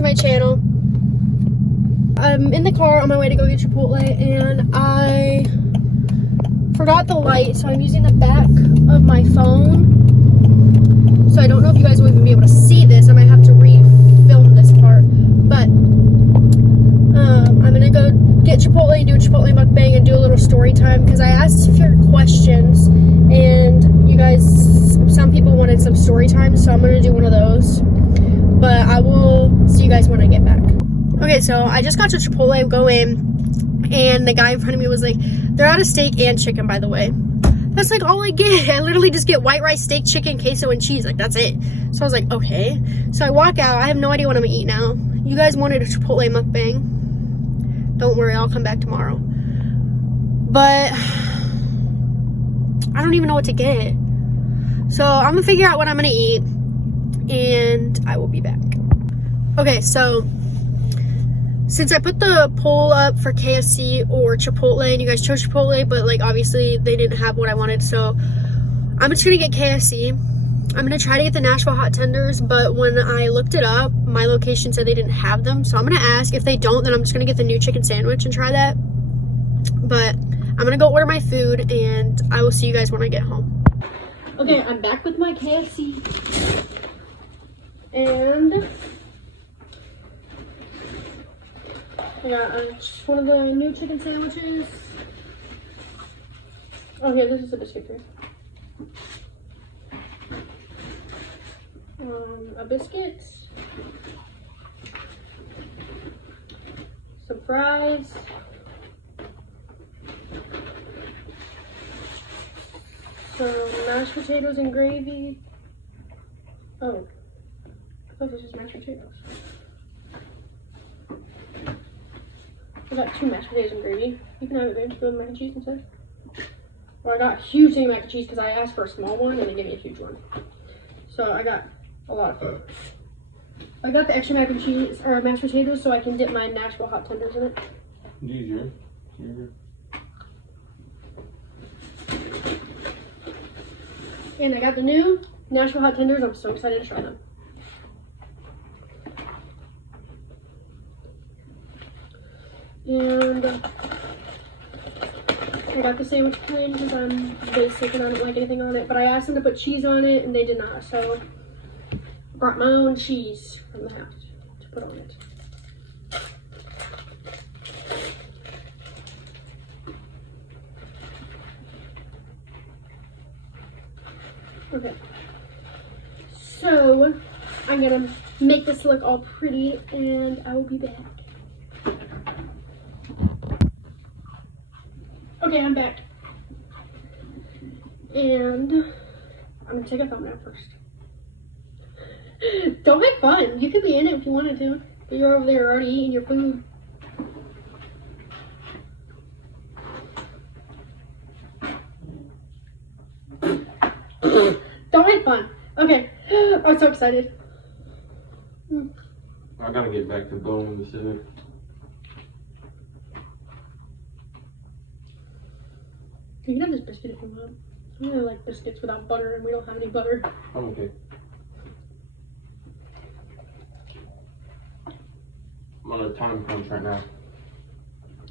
to my channel. I'm in the car on my way to go get Chipotle, and I forgot the light, so I'm using the back of my phone. So I don't know if you guys will even be able to see this. I might have to re-film this part, but I'm gonna go get Chipotle and do a Chipotle mukbang and do a little story time, because I asked a few questions, and you guys, some people wanted some story time, so I'm gonna do one of those. But I will see you guys when I get back. Okay, so I just got to Chipotle, go in, and the guy in front of me was like, they're out of steak and chicken, by the way. That's like all I get. I literally just get white rice, steak, chicken, queso, and cheese. Like, that's it. So I was like, okay. So I walk out. I have no idea what I'm gonna eat now. You guys wanted a Chipotle mukbang. Don't worry, I'll come back tomorrow. But I don't even know what to get. So I'm gonna figure out what I'm gonna eat, and I will be back. Okay, so since I put the poll up for KFC or Chipotle, and you guys chose Chipotle, but like obviously they didn't have what I wanted, so I'm just gonna get KFC. I'm gonna try to get the Nashville hot tenders, but when I looked it up, my location said they didn't have them, so I'm gonna ask. If they don't, then I'm just gonna get the new chicken sandwich and try that. But I'm gonna go order my food, and I will see you guys when I get home. Okay, I'm back with my KFC, and I got just one of the new chicken sandwiches. Oh, here, this is a biscuit tray. A biscuit, some fries, some mashed potatoes and gravy. Oh, I thought this was mashed potatoes. I got 2 mashed potatoes and gravy. You can have it, babe. With mac and cheese instead. Well, I got a huge thing of mac and cheese because I asked for a small one and they gave me a huge one. So I got a lot of food. I got the extra mac and cheese or mashed potatoes so I can dip my Nashville hot tenders in it. Easier. And I got the new Nashville hot tenders. I'm so excited to try them. And I got the sandwich plain because I'm basic and I don't like anything on it. But I asked them to put cheese on it and they did not. So I brought my own cheese from the house to put on it. Okay. So I'm going to make this look all pretty and I will be back. Okay, I'm back. And I'm gonna take a thumbnail first. Don't make fun. You could be in it if you wanted to. But you're over there already eating your food. Don't make fun. Okay. I'm so excited. I gotta get back to blowing the civic. You can have this biscuit if you want. I really like biscuits without butter, and we don't have any butter. I'm okay. I'm on a time crunch right now.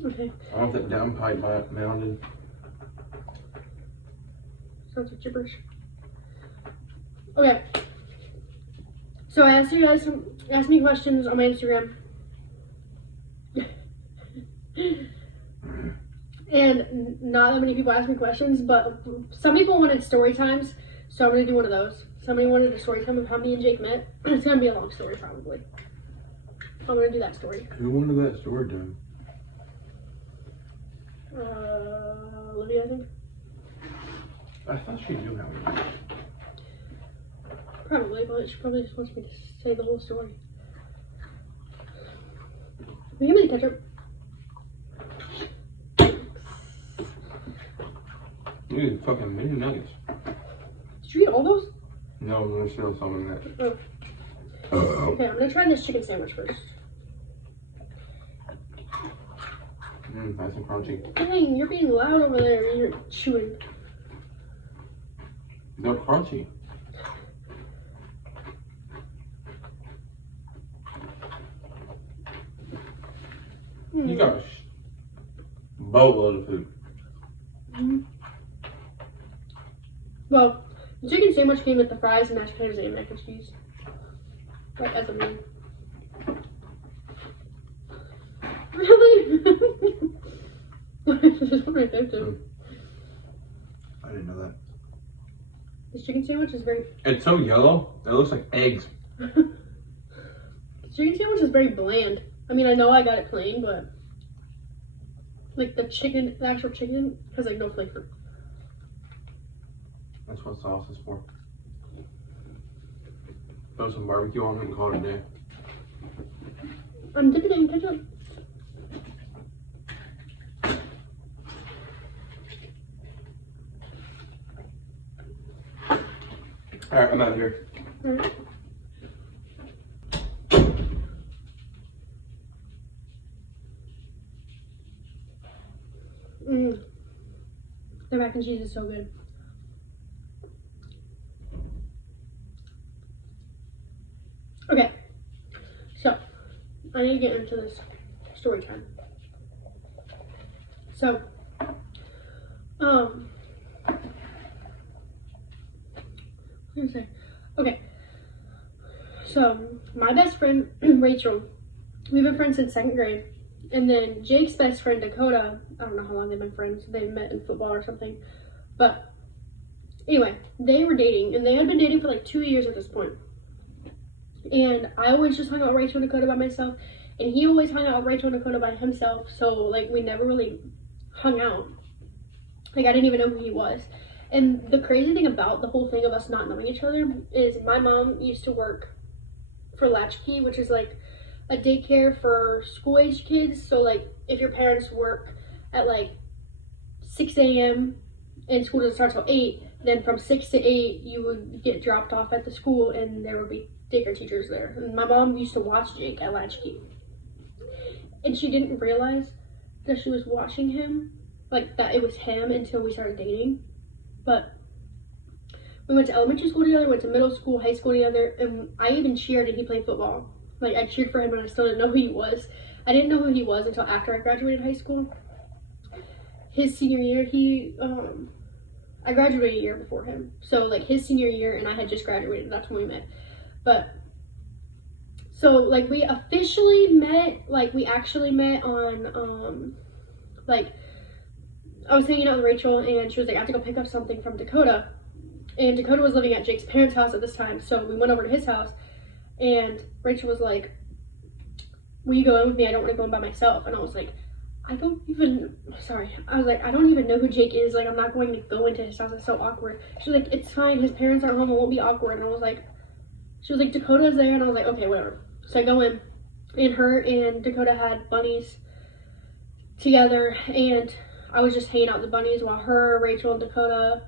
Okay. I want that down pipe mounted. Sounds like gibberish. Okay. So I asked you guys ask me questions on my Instagram. And not that many people asked me questions, but some people wanted story times, so I'm going to do one of those. Somebody wanted a story time of how me and Jake met. It's going to be a long story, probably. I'm going to do that story. Who wanted that story time? Olivia, I think. I thought she knew how it was. Probably, but she probably just wants me to say the whole story. Will you give me the ketchup? You need fucking mini nuggets. Did you eat all those? No, there's still some in that. Oh. Okay, I'm gonna try this chicken sandwich first. Nice and crunchy. Dang, you're being loud over there and you're chewing. They're crunchy. You got a boatload of food. Mm-hmm. Well, the chicken sandwich came with the fries and mashed potatoes and mac and cheese. Like as a meal. Really? This one right there too. I didn't know that. This chicken sandwich is very... It's so yellow, it looks like eggs. The chicken sandwich is very bland. I mean, I know I got it plain, but like the actual chicken has like no flavor. That's what sauce is for. Throw some barbecue on it and call it a day. I'm dipping it in ketchup. Alright, I'm out of here. Alright. The mac and cheese is so good. Okay, so I need to get into this story time. So, what was I gonna say? Okay, so my best friend Rachel, we've been friends since 2nd grade. And then Jake's best friend, Dakota, I don't know how long they've been friends. They met in football or something. But anyway, they were dating. And they had been dating for like 2 years at this point. And I always just hung out with Rachel and Dakota by myself. And he always hung out with Rachel and Dakota by himself. So, like, we never really hung out. Like, I didn't even know who he was. And the crazy thing about the whole thing of us not knowing each other is my mom used to work for Latchkey, which is like a daycare for school-age kids. So like if your parents work at like 6 a.m. and school doesn't start till 8, then from 6 to 8 you would get dropped off at the school and there would be daycare teachers there. And my mom used to watch Jake at Latchkey. And she didn't realize that she was watching him, like that it was him, until we started dating. But we went to elementary school together, went to middle school, high school together, and I even cheered and he played football. Like, I cheered for him and I still didn't know who he was. I didn't know who he was until after I graduated high school. His senior year, I graduated a year before him. So, like, his senior year and I had just graduated. That's when we met. But, so, like, we officially met, like, we actually met on, like, I was hanging out with Rachel and she was like, I have to go pick up something from Dakota. And Dakota was living at Jake's parents' house at this time. So, we went over to his house. And Rachel was like, will you go in with me? I don't want to go in by myself. And I was like, I don't even know who Jake is. Like, I'm not going to go into his house. It's so awkward. She was like, it's fine. His parents aren't home. It won't be awkward. And I was like, she was like, Dakota's there. And I was like, okay, whatever. So I go in. And her and Dakota had bunnies together. And I was just hanging out with the bunnies while Rachel and Dakota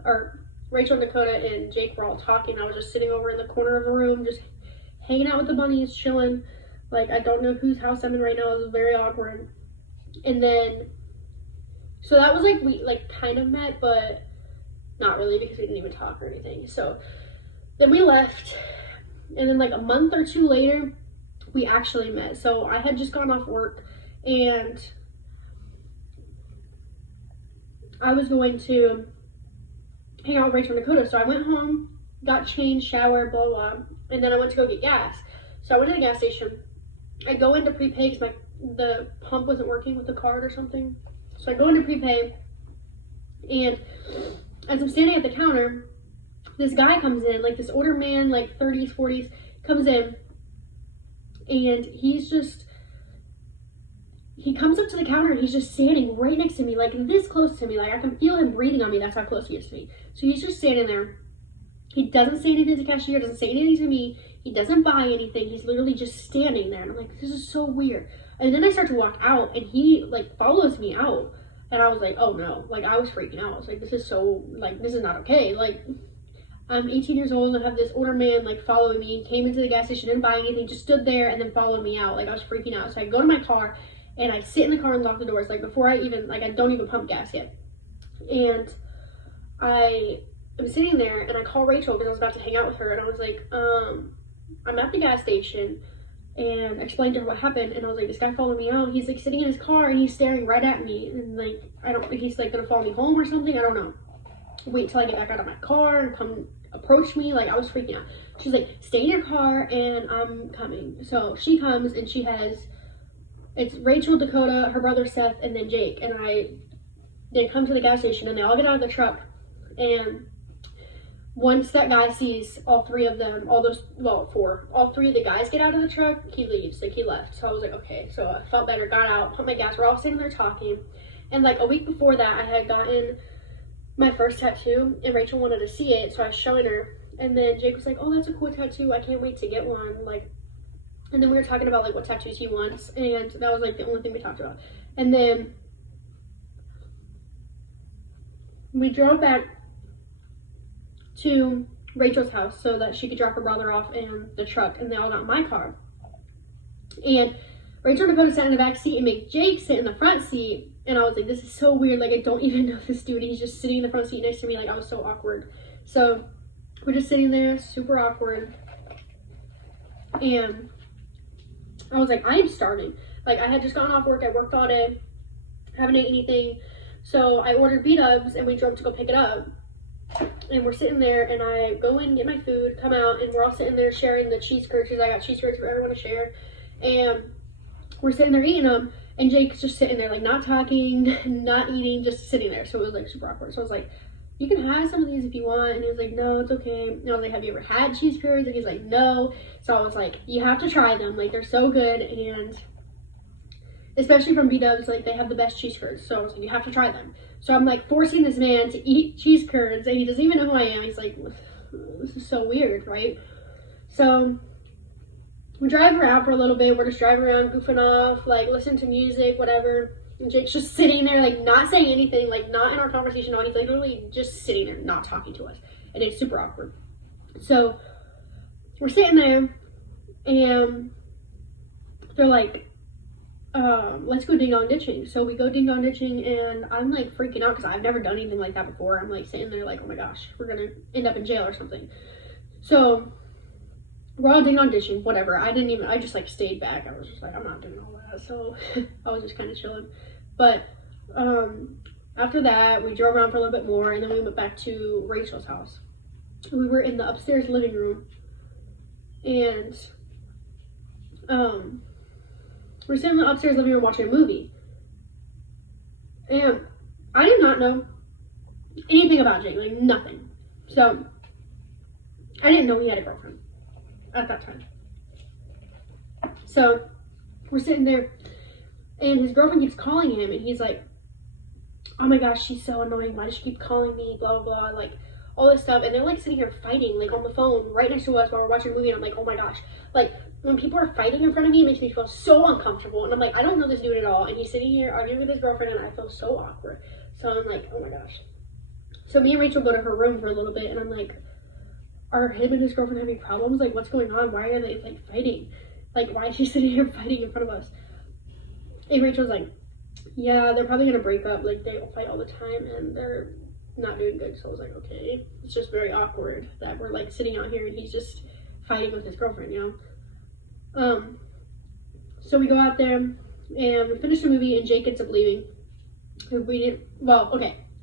and Jake were all talking. I was just sitting over in the corner of the room, just hanging out with the bunnies, chilling. Like, I don't know whose house I'm in right now. It was very awkward. And then, so that was like, we like kind of met, but not really because we didn't even talk or anything. So then we left. And then like a month or two later, we actually met. So I had just gone off work and I was going to hang out with Rachel and Dakota. So I went home, got changed, showered, blah, blah. And then I went to go get gas. So I went to the gas station. I go into prepay because the pump wasn't working with the card or something. So I go into prepay. And as I'm standing at the counter, this guy comes in, like this older man, like 30s, 40s, comes in. And he comes up to the counter and he's just standing right next to me, like this close to me. Like I can feel him breathing on me. That's how close he is to me. So he's just standing there. He doesn't say anything to the cashier, doesn't say anything to me. He doesn't buy anything. He's literally just standing there. And I'm like, this is so weird. And then I start to walk out and he like follows me out. And I was like, oh no. Like I was freaking out. I was like, this is not okay. Like I'm 18 years old and I have this older man like following me, came into the gas station, didn't buy anything, just stood there and then followed me out. Like I was freaking out. So I go to my car and I sit in the car and lock the doors. Like before I don't even pump gas yet. And I'm sitting there and I call Rachel because I was about to hang out with her and I was like, I'm at the gas station and explained to her what happened. And I was like, this guy followed me out. He's like sitting in his car and he's staring right at me. And like, I don't think he's like gonna follow me home or something. I don't know. Wait till I get back out of my car and come approach me. Like, I was freaking out. She's like, stay in your car and I'm coming. So she comes and it's Rachel, Dakota, her brother Seth, and then Jake. And they come to the gas station and they all get out of the truck. And once that guy sees all three of them, all three of the guys get out of the truck, he leaves. Like, he left. So I was like, okay. So I felt better, got out, put my gas. We're all sitting there talking. And like a week before that, I had gotten my first tattoo and Rachel wanted to see it. So I was showing her. And then Jake was like, oh, that's a cool tattoo. I can't wait to get one. Like, and then we were talking about like what tattoos he wants. And that was like the only thing we talked about. And then we drove back to Rachel's house so that she could drop her brother off in the truck, and they all got in my car. And Rachel and Dakota sat in the back seat and made Jake sit in the front seat. And I was like, this is so weird. Like, I don't even know this dude. He's just sitting in the front seat next to me. Like, I was so awkward. So we're just sitting there, super awkward. And I was like, I am starving. Like, I had just gotten off work. I worked all day, haven't ate anything. So I ordered B-dubs and we drove to go pick it up. And we're sitting there and I go in, get my food, come out, and we're all sitting there sharing the cheese curds because I got cheese curds for everyone to share. And we're sitting there eating them, and Jake's just sitting there, like, not talking, not eating, just sitting there. So it was like super awkward. So I was like, you can have some of these if you want. And he was like, no, it's okay. And I was like, have you ever had cheese curds? And he's like, no. So I was like, you have to try them. Like, they're so good. And especially from B-dubs, like, they have the best cheese curds. So I was like, you have to try them. So I'm like forcing this man to eat cheese curds, and he doesn't even know who I am. He's like, this is so weird, right? So we drive around for a little bit. We're just driving around, goofing off, like, listening to music, whatever. And Jake's just sitting there, like, not saying anything, like, not in our conversation at all. He's like literally just sitting there, not talking to us. And it's super awkward. So we're sitting there, and they're like, let's go ding dong ditching. So we go ding dong ditching, and I'm like freaking out because I've never done anything like that before. I'm like sitting there like, oh my gosh, we're gonna end up in jail or something. So we're all ding dong ditching, whatever. I just like stayed back. I was just like, I'm not doing all that. So I was just kind of chilling. But after that, we drove around for a little bit more, and then we went back to Rachel's house. We were in the upstairs living room, and we're sitting in the upstairs living room watching a movie. And I did not know anything about Jake, like nothing. So I didn't know he had a girlfriend at that time. So we're sitting there, and his girlfriend keeps calling him, and he's like, oh my gosh, she's so annoying. Why does she keep calling me? Blah, blah, blah. Like, all this stuff. And they're like sitting here fighting, like on the phone right next to us while we're watching a movie. And I'm like, oh my gosh. Like, when people are fighting in front of me, it makes me feel so uncomfortable. And I'm like, I don't know this dude at all. And he's sitting here arguing with his girlfriend, and I feel so awkward. So I'm like, oh my gosh. So me and Rachel go to her room for a little bit, and I'm like, are him and his girlfriend having problems? Like, what's going on? Why are they like fighting? Like, why is she sitting here fighting in front of us? And Rachel's like, yeah, they're probably gonna break up. Like, they fight all the time, and they're not doing good. So I was like, okay. It's just very awkward that we're like sitting out here and he's just fighting with his girlfriend, you know? So we go out there and we finish the movie, and Jake ends up leaving. And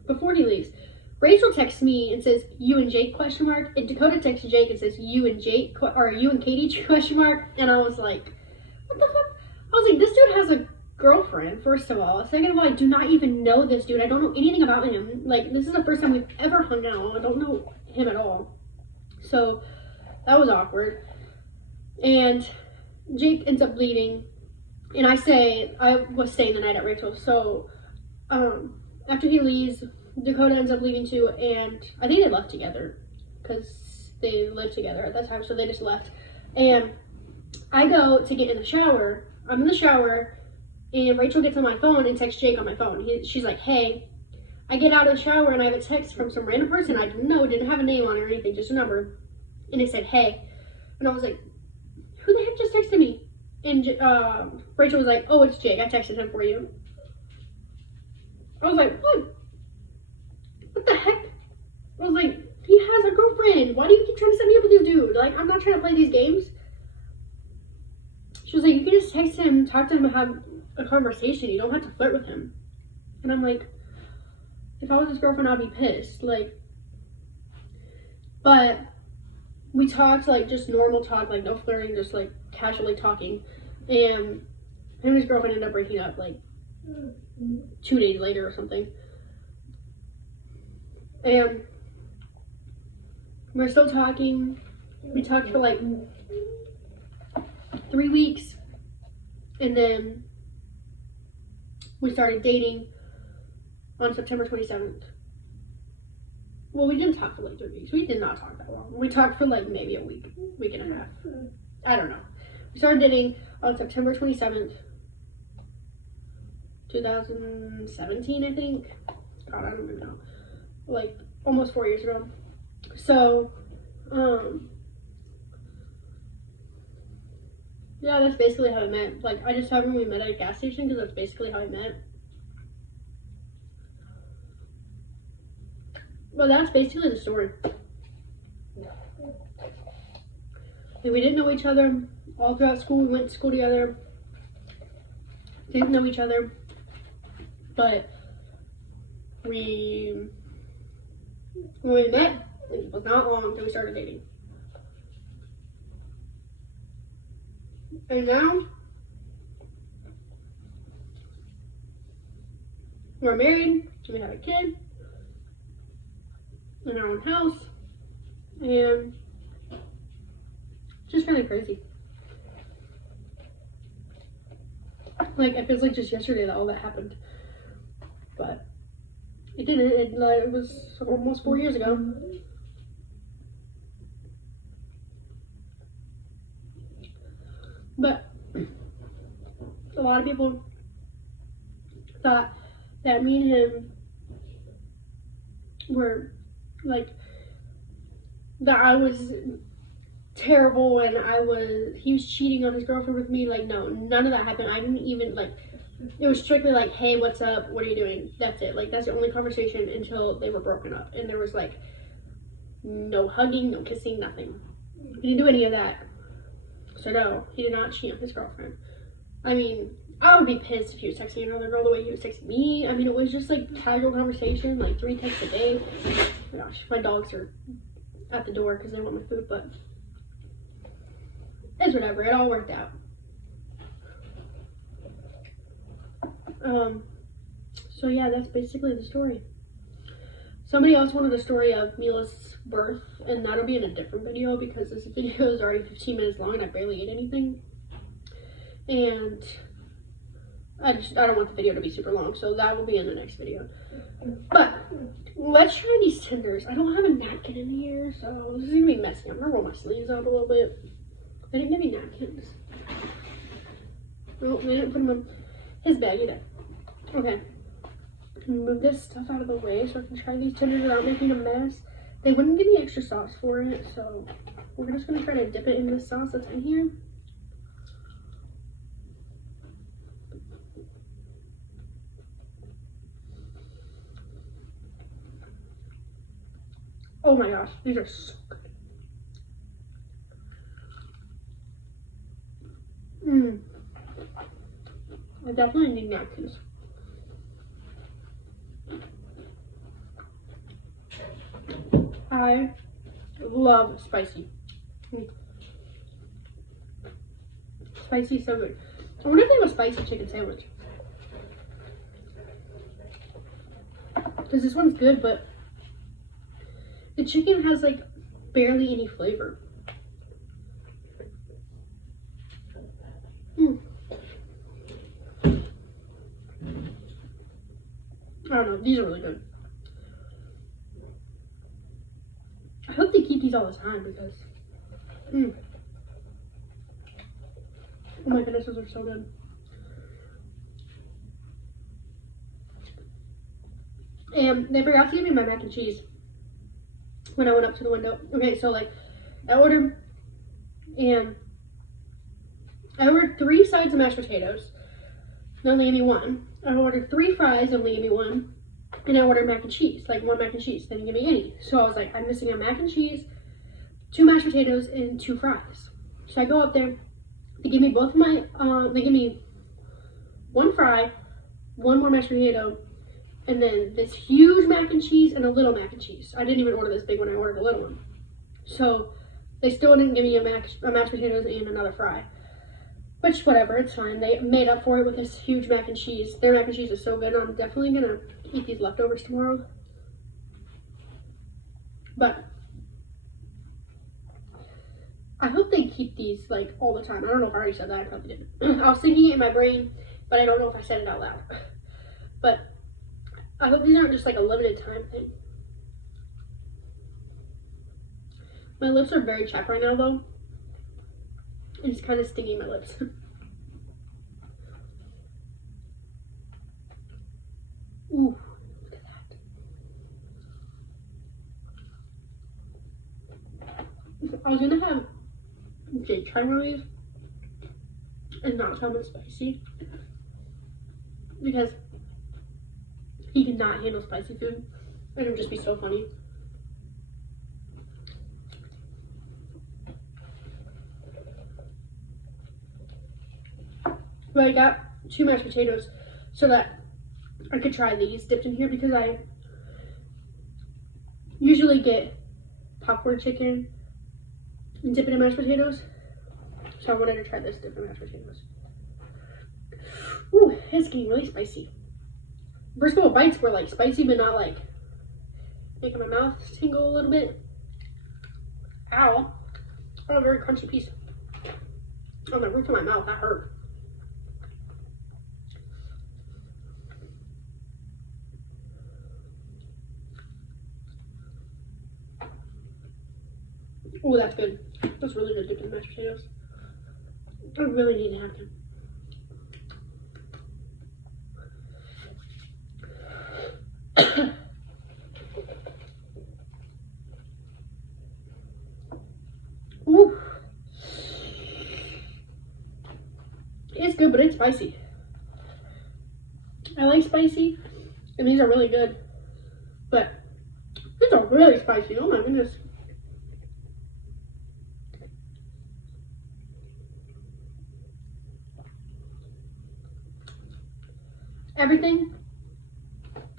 before he leaves, Rachel texts me and says, you and Jake, question mark, and Dakota texts Jake and says, you and Jake, or you and Katie, question mark, and I was like, what the fuck? I was like, this dude has a girlfriend, first of all. Second of all, I do not even know this dude. I don't know anything about him. Like, this is the first time we've ever hung out. I don't know him at all. So that was awkward. And Jake ends up leaving, and I was staying the night at Rachel's. So after he leaves, Dakota ends up leaving too, and I think they left together because they lived together at that time, so they just left. And I go to get in the shower. I'm in the shower, and Rachel gets on my phone and texts Jake on my phone. She's like, hey. I get out of the shower, and I have a text from some random person I didn't know, didn't have a name on it or anything, just a number. And it said, hey. And I was like, who the heck just texted me? And Rachel was like, oh, it's Jake. I texted him for you. I was like, what? What the heck? I was like, he has a girlfriend. Why do you keep trying to set me up with this dude? Like, I'm not trying to play these games. She was like, you can just text him, talk to him, and have a conversation. You don't have to flirt with him. And I'm like, if I was his girlfriend, I'd be pissed. Like, but we talked, like, just normal talk, like, no flirting, just, like, casually talking. And him and his girlfriend ended up breaking up, like, 2 days later or something. And we're still talking. We talked for, like, 3 weeks. And then we started dating on September 27th. Well, we didn't talk for like 3 weeks. We did not talk that long. We talked for like maybe a week and a half. I don't know. We started dating on September 27th, 2017, I think. God, I don't even know. Like almost 4 years ago. So, yeah, that's basically how I met. Like, I just haven't really met at a gas station because that's basically how I met. Well, that's basically the story. And we didn't know each other all throughout school. We went to school together. Didn't know each other. But when we met, it was not long until we started dating. And now we're married, we have a kid in our own house, and just really crazy. Like, it feels like just yesterday that all that happened, but it didn't. It was almost 4 years ago. But a lot of people thought that me and him were like, that I was terrible and he was cheating on his girlfriend with me. Like, no, none of that happened. I didn't even, like, it was strictly like, hey, what's up? What are you doing? That's it. Like, that's the only conversation until they were broken up. And there was like no hugging, no kissing, nothing. We didn't do any of that. So no, he did not cheat on his girlfriend. I mean, I would be pissed if he was texting another girl the way he was texting me. I mean, it was just like casual conversation, like 3 texts a day. Oh my gosh, my dogs are at the door because they want my food, but it's whatever. It all worked out. So yeah, that's basically the story. Somebody else wanted a story of Mila's birth, and that'll be in a different video because this video is already 15 minutes long and I barely ate anything. And I don't want the video to be super long, so that will be in the next video. But let's try these tenders. I don't have a napkin in here, so this is gonna be messy. I'm gonna roll my sleeves up a little bit. They didn't give me napkins. Oh, they didn't put them in his bag either. Okay. Move this stuff out of the way so I can try these tenders without making a mess. They wouldn't give me extra sauce for it, so we're just gonna try to dip it in this sauce that's in here. Oh my gosh, these are so good. I definitely need napkins. I love spicy. Spicy is so good. I wonder if they have a spicy chicken sandwich. Because this one's good, but the chicken has like barely any flavor. I don't know, these are really good. I hope they keep these all the time because, oh my goodness, those are so good. And they forgot to give me my mac and cheese when I went up to the window. Okay, so like, I ordered 3 sides of mashed potatoes. They only gave me 1. I ordered 3 fries, only gave me 1. And I ordered mac and cheese, like 1 mac and cheese. They didn't give me any. So I was like, I'm missing a mac and cheese, 2 mashed potatoes, and 2 fries. So I go up there, They give me both of my, they give me one fry, one more mashed potato, and then this huge mac and cheese and a little mac and cheese. I didn't even order this big one, I ordered a little one. So they still didn't give me a mashed potatoes and another fry. Which, whatever, it's fine. They made up for it with this huge mac and cheese. Their mac and cheese is so good. I'm definitely gonna eat these leftovers tomorrow. But I hope they keep these like all the time. I don't know if I already said that. I probably didn't. I was thinking it in my brain, but I don't know if I said it out loud. But I hope these aren't just like a limited time thing. My lips are very chapped right now though. It's kind of stinging my lips. Ooh, look at that. I was gonna have Jake try one of these and not tell him it's spicy because he cannot handle spicy food and it would just be so funny. But I got 2 mashed potatoes so that I could try these dipped in here because I usually get popcorn chicken and dip it in mashed potatoes. So I wanted to try this dip in mashed potatoes. Ooh, it's getting really spicy. First couple bites were like spicy, but not like making my mouth tingle a little bit. Ow. Oh, a very crunchy piece on the roof of my mouth. That hurt. Oh, that's good. That's really good dipped in mashed potatoes. I really need to have them. Ooh. It's good, but it's spicy. I like spicy, and these are really good. But these are really spicy. Oh my goodness. Everything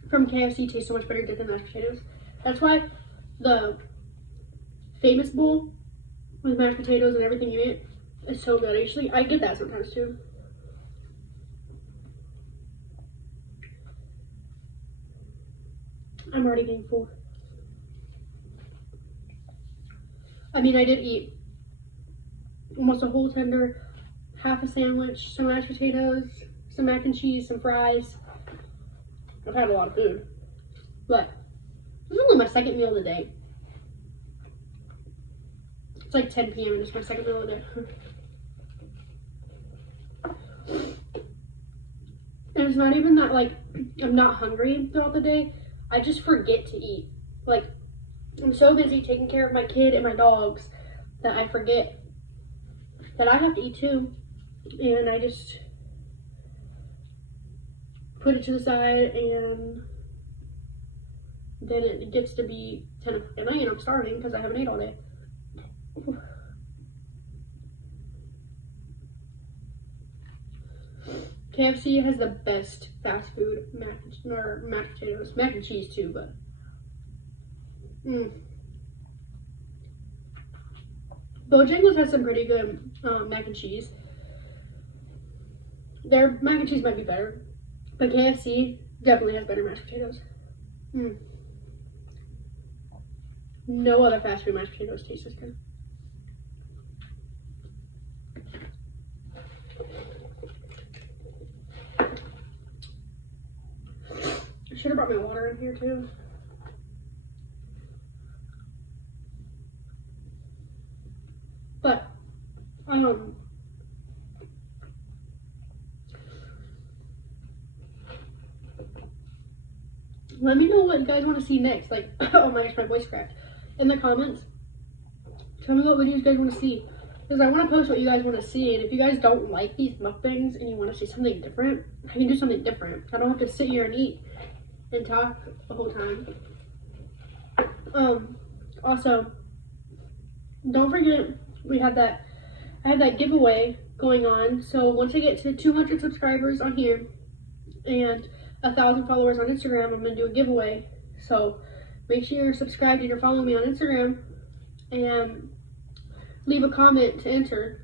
from KFC tastes so much better dipped in mashed potatoes. That's why the famous bowl with mashed potatoes and everything in it is so good. I get that sometimes too. I'm already getting full. I mean, I did eat almost a whole tender, half a sandwich, some mashed potatoes, some mac and cheese, some fries. I've had a lot of food, but this is only my second meal of the day. It's like 10 p.m. and it's my second meal of the day. And it's not even that like I'm not hungry throughout the day. I just forget to eat. Like I'm so busy taking care of my kid and my dogs that I forget that I have to eat too. And I just put it to the side, and then it gets to be 10 o'clock at night and I'm starving because I haven't ate all day. KFC has the best fast food mashed potatoes, mac and cheese too, but Bojangles has some pretty good mac and cheese. Their mac and cheese might be better, but KFC definitely has better mashed potatoes. No other fast food mashed potatoes taste as good. I should have brought my water in here too. But, let me know what you guys want to see next. Like, oh my gosh, my voice cracked. In the comments, tell me what videos you guys want to see. Because I want to post what you guys want to see. And if you guys don't like these mukbangs and you want to see something different, I can do something different. I don't have to sit here and eat and talk the whole time. Also, don't forget I had that giveaway going on. So once I get to 200 subscribers on here and 1,000 followers on Instagram, I'm gonna do a giveaway. So make sure you're subscribed and you're following me on Instagram and leave a comment to enter.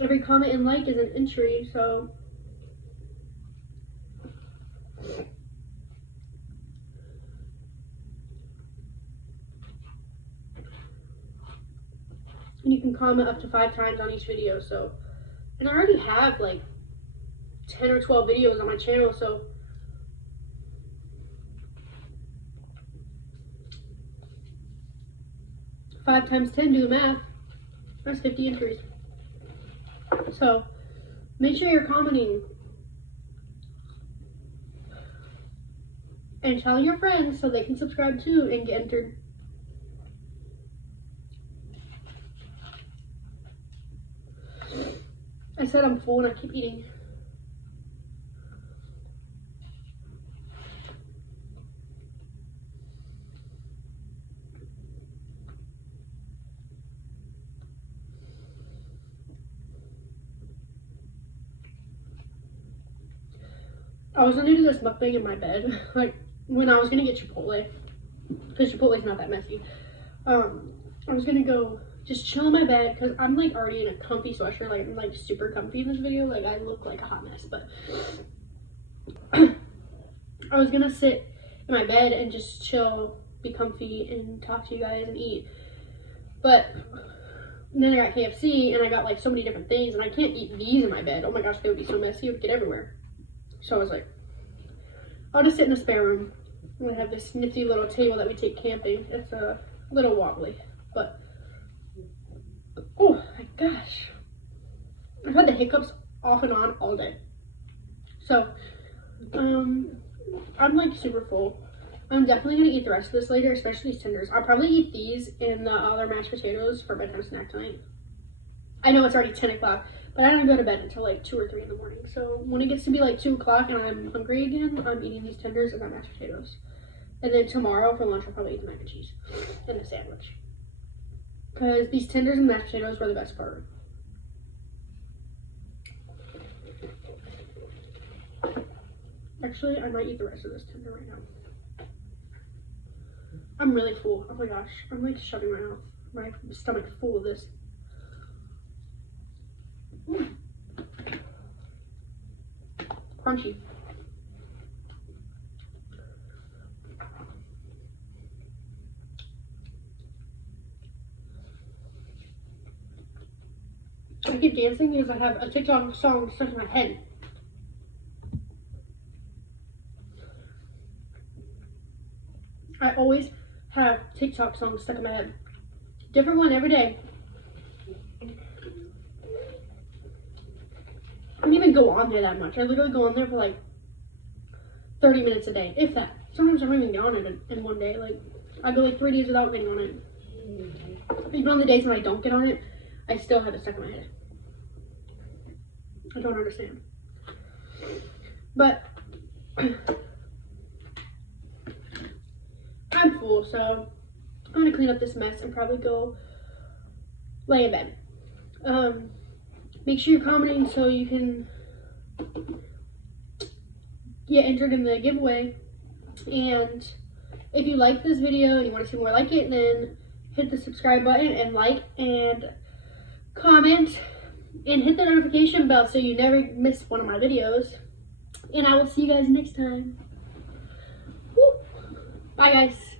Every comment and like is an entry, so and you can comment up to 5 times on each video. So, and I already have like 10 or 12 videos on my channel, so five times 10, do the math, that's 50 entries. So make sure you're commenting and tell your friends so they can subscribe too and get entered. I said I'm full and I keep eating. I was gonna do this mukbang in my bed, like when I was gonna get Chipotle, because Chipotle's not that messy. I was gonna go just chill in my bed because I'm like already in a comfy sweatshirt, like I'm like super comfy in this video, like I look like a hot mess, but I was gonna sit in my bed and just chill, be comfy, and talk to you guys and eat. But then I got KFC and I got like so many different things and I can't eat these in my bed. Oh my gosh, they would be so messy, it would get everywhere. So I was like, I'll just sit in the spare room. And I have this nifty little table that we take camping. It's a little wobbly, but oh my gosh, I've had the hiccups off and on all day. So I'm like super full. I'm definitely gonna eat the rest of this later, especially these tenders. I'll probably eat these and the other mashed potatoes for bedtime snack tonight. I know it's already 10 o'clock, but I don't go to bed until like 2 or 3 in the morning. So when it gets to be like 2 o'clock and I'm hungry again, I'm eating these tenders and my mashed potatoes. And then tomorrow for lunch, I'll probably eat the mac and cheese and a sandwich. Because these tenders and mashed potatoes were the best part. Actually, I might eat the rest of this tender right now. I'm really full. Oh my gosh. I'm like shutting my mouth. My stomach full of this. Mm. Crunchy. I keep dancing because I have a TikTok song stuck in my head. I always have TikTok songs stuck in my head. Different one every day. I don't even go on there that much. I literally go on there for like 30 minutes a day, if that. Sometimes I don't even get on it in one day. Like, I go like 3 days without getting on it. Even on the days when I don't get on it, I still have it stuck in my head. I don't understand. But I'm full, so I'm gonna clean up this mess and probably go lay in bed. Make sure you're commenting so you can get entered in the giveaway. And if you like this video and you want to see more like it, then hit the subscribe button and like and comment and hit the notification bell so you never miss one of my videos. And I will see you guys next time. Woo. Bye guys.